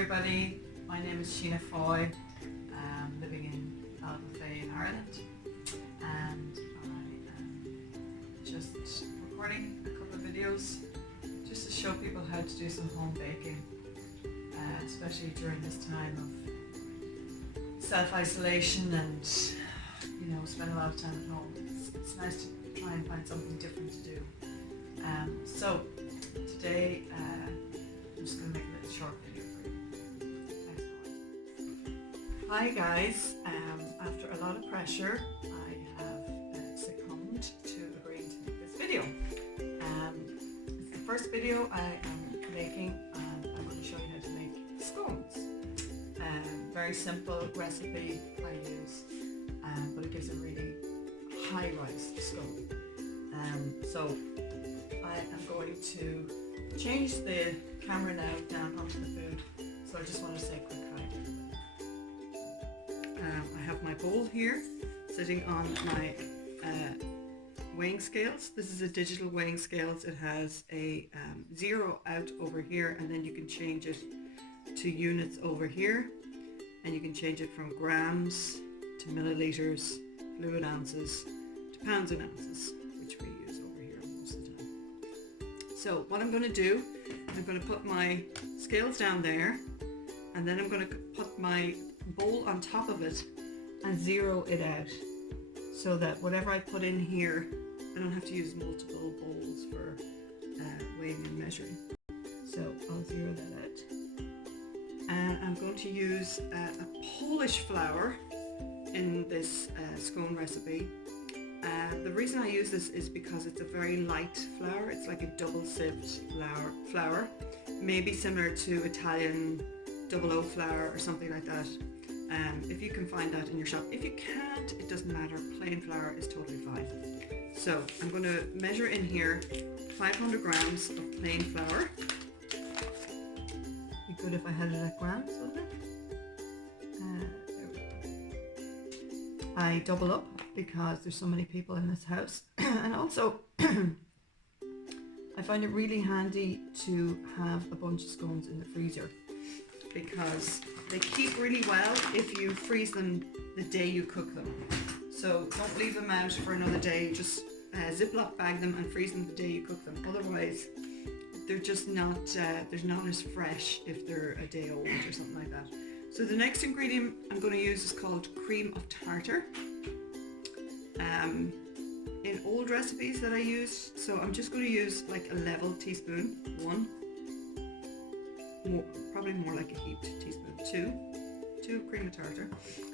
everybody, my name is Sheena Foy. I'm living in Ballyfay in Ireland, and I am just recording a couple of videos just to show people how to do some home baking, especially during this time of self-isolation and spend a lot of time at home. It's nice to try and find something different to do. So today I'm just going to make a little short video for you. Thanks for watching. Hi guys, after a lot of pressure I have succumbed to agreeing to make this video. It's the first video I am making, and I'm going to show you how to make scones. Very simple recipe I use, but it gives a really high rise scone. So I am going to change the camera now down onto the food, so I just want to say a quick hi. I have my bowl here sitting on my weighing scales. This is a digital weighing scales. It has a 0 out over here, and then you can change it to units over here, and you can change it from grams to milliliters, fluid ounces to pounds and ounces, which we use over here most of the time. So what I'm going to do, I'm going to put my scales down there, and then I'm going to put my bowl on top of it and zero it out, so that whatever I put in here, I don't have to use multiple bowls for weighing and measuring. So I'll zero that out. And I'm going to use a Polish flour in this scone recipe. The reason I use this is because it's a very light flour. It's like a double sieved flour, maybe similar to Italian double O flour or something like that. If you can find that in your shop. If you can't, it doesn't matter. Plain flour is totally fine. So I'm going to measure in here 500 grams of plain flour. Be good if I had it at grams, wouldn't it? There we go. I double up because there's so many people in this house, and also I find it really handy to have a bunch of scones in the freezer, because they keep really well if you freeze them the day you cook them. So don't leave them out for another day. Just Ziploc bag them and freeze them the day you cook them. Otherwise they're just not they're not as fresh if they're a day old or something like that. So the next ingredient I'm going to use is called cream of tartar. In old recipes that I used, so I'm just going to use like a level teaspoon, probably more like a heaped teaspoon, two cream of tartar.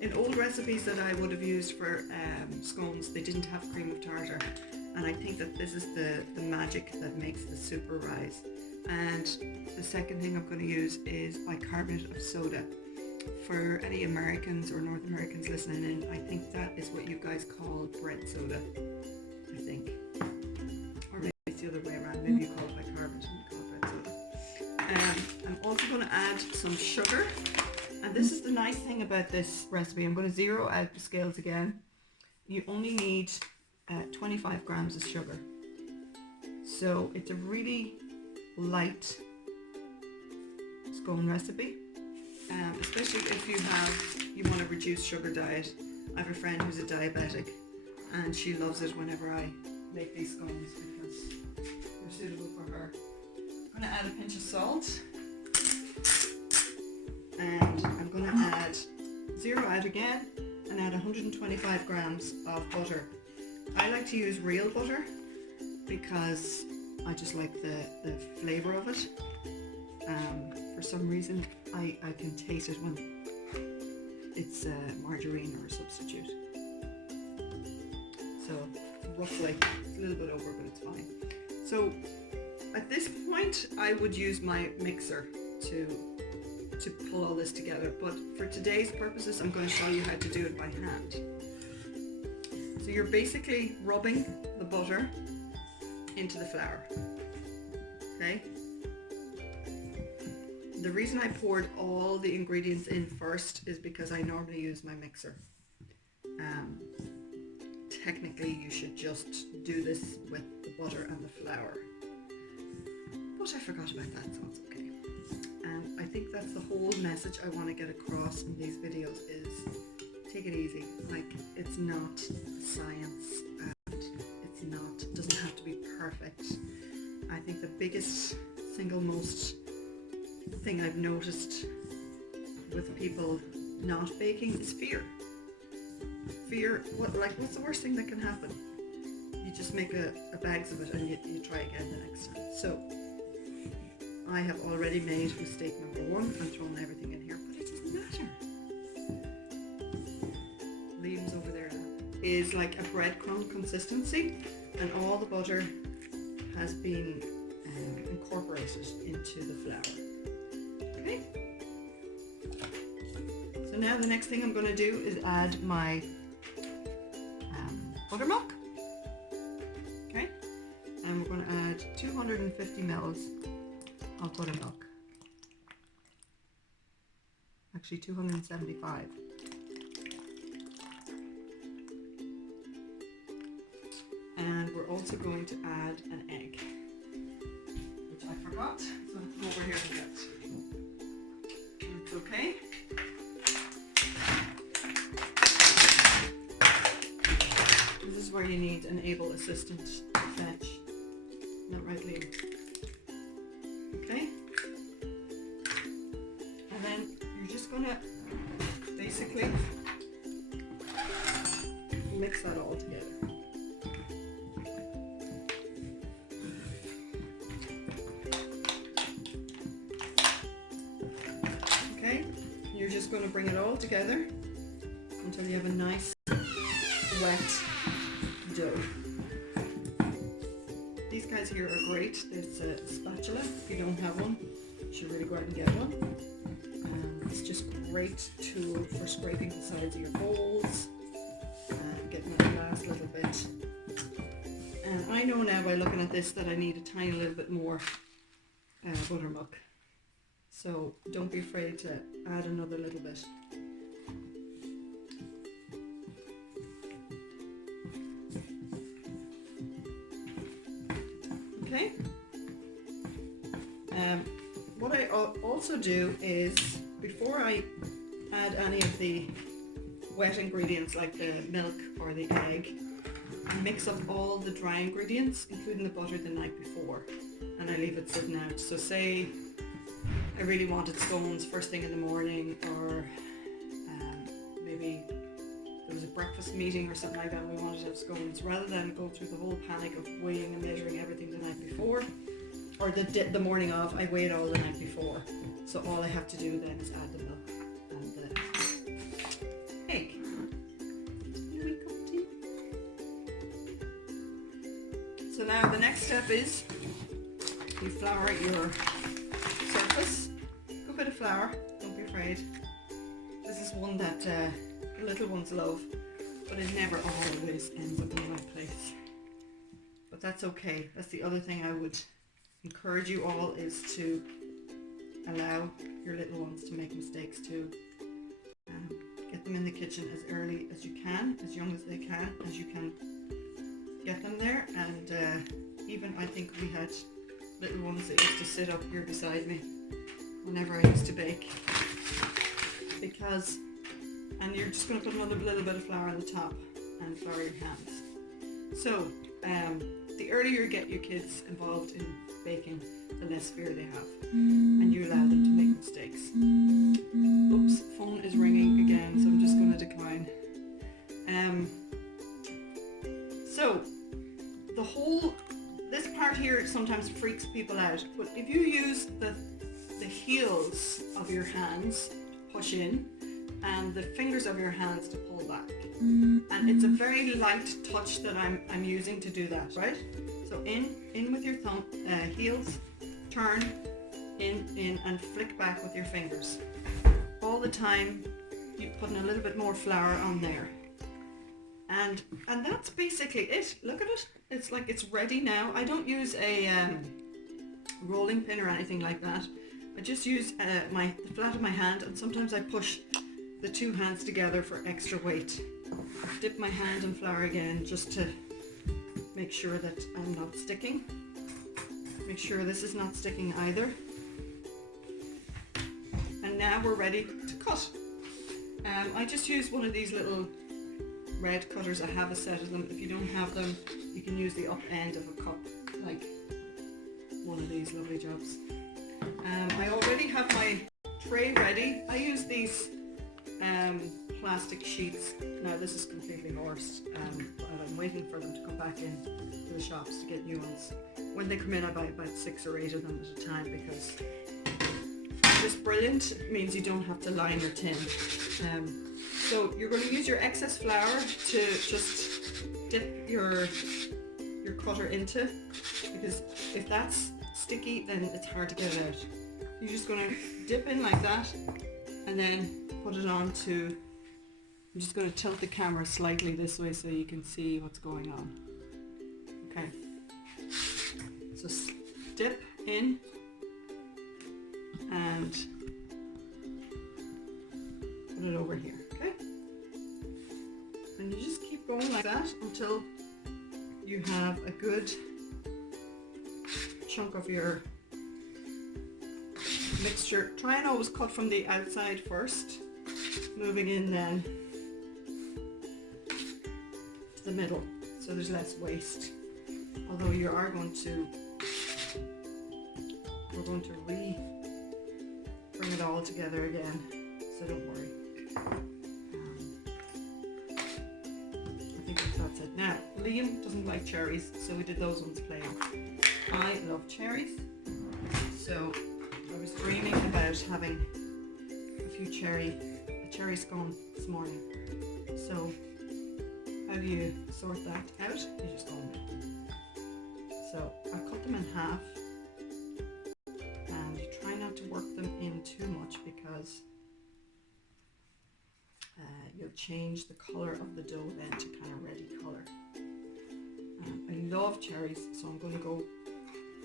In old recipes that I would have used for scones, they didn't have cream of tartar, and I think that this is the magic that makes the super rise. And the second thing I'm going to use is bicarbonate of soda. For any Americans or North Americans listening in, I think that is what you guys call bread soda, I think. Or maybe it's the other way around. Maybe you call it bicarbonate and you call it bread soda. I'm also going to add some sugar. And this is the nice thing about this recipe. I'm going to zero out the scales again. You only need 25 grams of sugar. So it's a really light scone recipe. Especially if you want to reduce sugar diet. I have a friend who's a diabetic, and she loves it whenever I make these scones because they're suitable for her. I'm going to add a pinch of salt, and I'm going to add zero out again and add 125 grams of butter. I like to use real butter because I just like the flavour of it. For some reason I can taste it when it's margarine or a substitute. So roughly, it's a little bit over, but it's fine. So at this point I would use my mixer to pull all this together, but for today's purposes I'm going to show you how to do it by hand. So you're basically rubbing the butter into the flour, okay? The reason I poured all the ingredients in first is because I normally use my mixer. Technically you should just do this with the butter and the flour, but I forgot about that, so it's okay. And I think think that's the whole message I want to get across in these videos is take it easy. Like, it's not science and it doesn't have to be perfect. I think the biggest, single most thing I've noticed with people not baking is fear. Fear, what's the worst thing that can happen? You just make a bags of it and you try again the next time. So I have already made mistake number 1 and thrown everything in here, but it doesn't matter. Liam's over there now. Is like a breadcrumb consistency, and all the butter has been incorporated into the flour. Okay. So now the next thing I'm going to do is add my buttermilk. Okay, and we're going to add 250 mils of buttermilk. Actually 275. And we're also going to add an egg, which I forgot, so I'll come over here and get. It's okay. This is where you need an able assistant to fetch. Not right, Liam. Okay. And then you're just gonna basically mix that all together. Okay, you're just going to bring it all together until you have a nice wet dough. These guys here are great. There's a spatula. If you don't have one, you should really go out and get one. It's just a great tool for scraping the sides of your bowls and getting that last little bit. And I know now by looking at this that I need a tiny little bit more buttermilk. So don't be afraid to add another little bit. Okay. What I also do is, before I add any of the wet ingredients like the milk or the egg, I mix up all the dry ingredients, including the butter, the night before, and I leave it sitting out. So say I really wanted scones first thing in the morning, or maybe there was a breakfast meeting or something like that and we wanted to have scones, rather than go through the whole panic of weighing and measuring everything the night before, or the morning of, I weigh it all the night before. So all I have to do then is add the milk and the egg. So now the next step is you flour your surface. Good bit of flour, don't be afraid. This is one that the little ones love, but it never always ends up in the right place. But that's okay. That's the other thing I would encourage you all, is to allow your little ones to make mistakes too. Get them in the kitchen as early as you can, as young as they can, as you can get them there. And even I think we had little ones that used to sit up here beside me whenever I used to bake, because, and you're just going to put another little bit of flour on the top and flour your hands. So the earlier you get your kids involved in baking, the less fear they have, and you allow them to make mistakes. Oops, phone is ringing again, so I'm just going to decline. So this part here sometimes freaks people out, but if you use the heels of your hands push in and the fingers of your hands to pull back, and it's a very light touch that I'm using to do that, right? So in with your thumb, heels, turn, in and flick back with your fingers. All the time you're putting a little bit more flour on there. And that's basically it. Look at it. It's like it's ready now. I don't use a rolling pin or anything like that. I just use the flat of my hand, and sometimes I push the two hands together for extra weight. Dip my hand in flour again just to make sure that I'm not sticking. Make sure this is not sticking either. now we're ready to cut. I just use one of these little red cutters. I have a set of them. If you don't have them, you can use the up end of a cup, like one of these lovely jobs. I already have my tray ready. I use these plastic sheets. Now this is completely horse, but I'm waiting for them to come back in to the shops to get new ones. When they come in, I buy about 6 or 8 of them at a time because this brilliant. It means you don't have to line your tin. So you're going to use your excess flour to just dip your cutter into, because if that's sticky then it's hard to get it out. You're just going to dip in like that and then put it on to, I'm just going to tilt the camera slightly this way so you can see what's going on. Okay, so dip in and put it over here, okay? And you just keep going like that until you have a good chunk of your mixture. Try and always cut from the outside first, moving in then to the middle so there's less waste. Although you are going to, we're going to bring it all together again, so don't worry. I think that's it. Now, Liam doesn't like cherries, so we did those ones plain. I love cherries, so I was dreaming about having a cherry scone this morning. So how do you sort that out? You just go in. So I cut them in half, and try not to work them in too much because you'll change the colour of the dough then to kind of ready colour. I love cherries, so I'm going to go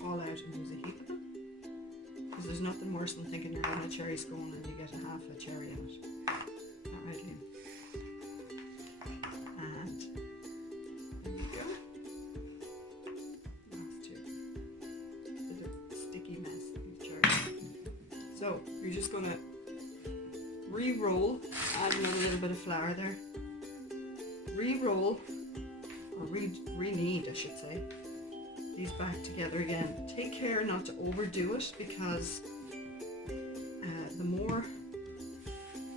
all out and use a heap of them, because there's nothing worse than thinking you're having a cherry scone and you get a half a cherry in it. Not right, Liam? And there you go. Last two. Bit of sticky mess of cherry. So you're just going to re-roll, add another little bit of flour there. Re-roll, or re-knead I should say, these back together again. Take care not to overdo it, because the more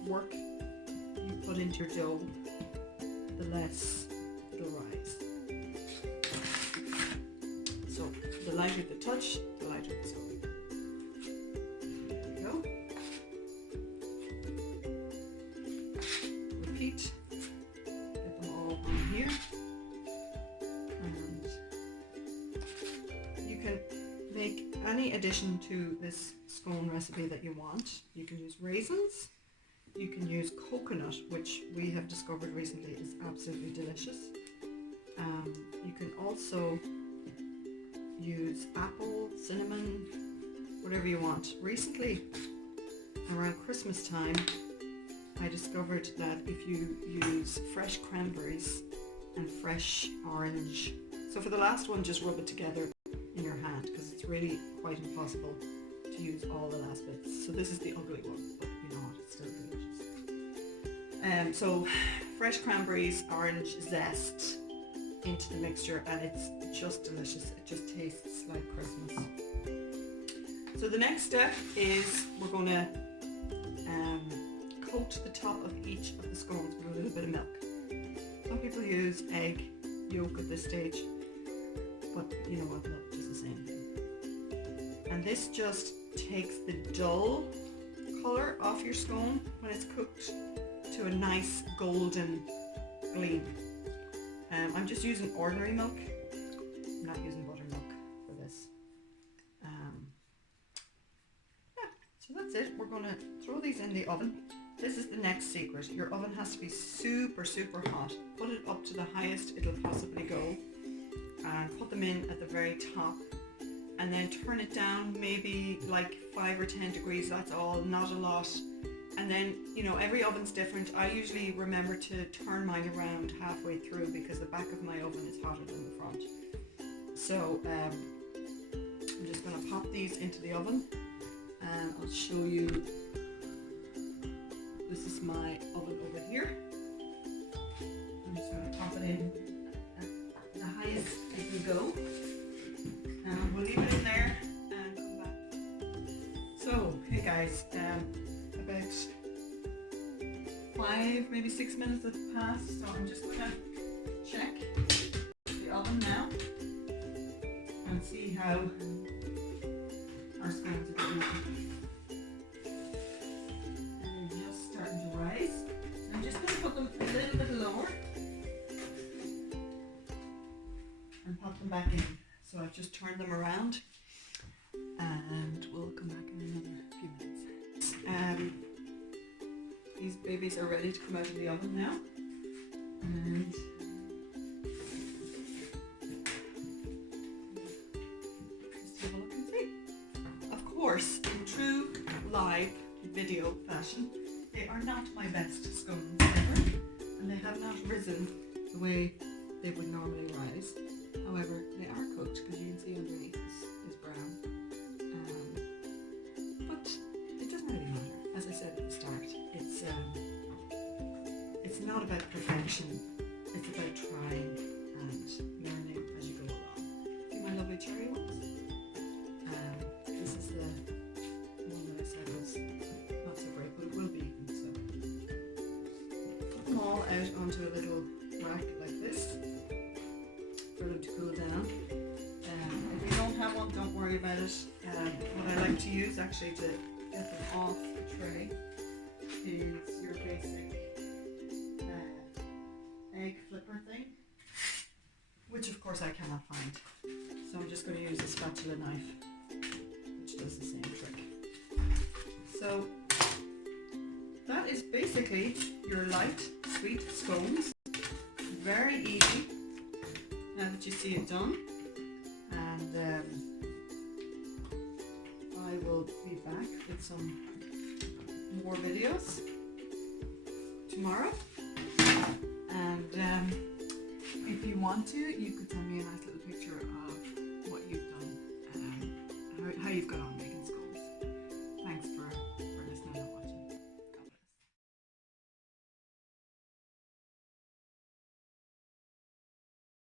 work you put into your dough, the less it'll rise. So the lighter the touch, the lighter the soap. There we go. Repeat. Get them all on here. Make any addition to this scone recipe that you want. You can use raisins, you can use coconut, which we have discovered recently is absolutely delicious. You can also use apple, cinnamon, whatever you want. Recently, around Christmas time, I discovered that if you use fresh cranberries and fresh orange, so for the last one just rub it together in your hand, because it's really quite impossible to use all the last bits. So this is the ugly one, but you know what, it's still delicious. So fresh cranberries, orange zest into the mixture, and it's just delicious. It just tastes like Christmas. So the next step is we're going to coat the top of each of the scones with a little bit of milk. Some people use egg yolk at this stage, but you know what, milk does the same thing. And this just takes the dull colour off your scone when it's cooked to a nice golden gleam. I'm just using ordinary milk. I'm not using buttermilk for this. Yeah, so that's it. We're going to throw these in the oven. This is the next secret. Your oven has to be super, super hot. Put it up to the highest it'll possibly go, and put them in at the very top, and then turn it down maybe like 5 or 10 degrees. That's all, not a lot. And then, you know, every oven's different. I usually remember to turn mine around halfway through because the back of my oven is hotter than the front. So I'm just going to pop these into the oven, and I'll show you is my oven over here. I'm just going to pop it in at the highest I can go. And we'll leave it in there and come back. So, hey guys, about 5, maybe 6 minutes have passed, so I'm just going to check the oven now and see how our scones are going. And they're just starting to rise. I'm just going to put them a little bit lower and pop them back in. So I've just turned them around and we'll come back in another few minutes. These babies are ready to come out of the oven now. And just have a look and see. Of course, in true live video fashion, they are not my best scones ever, and they have not risen the way they would normally rise. However, they are cooked because you can see underneath is brown. But it doesn't really matter. As I said at the start, it's not about perfection. It's about trying and learning as you go along. See my lovely cherry ones? This is the one that I said was not so great, but it will be. So put them all out onto a little rack like this for them to cool down. If you don't have one, don't worry about it. What I like to use actually to get them off the tray is your basic egg flipper thing, which of course I cannot find. So I'm just going to use a spatula knife, which does the same trick. So that is basically your light, sweet scones. Very easy now that you see it done. And I will be back with some more videos tomorrow. And if you want to, you could send me a nice little picture of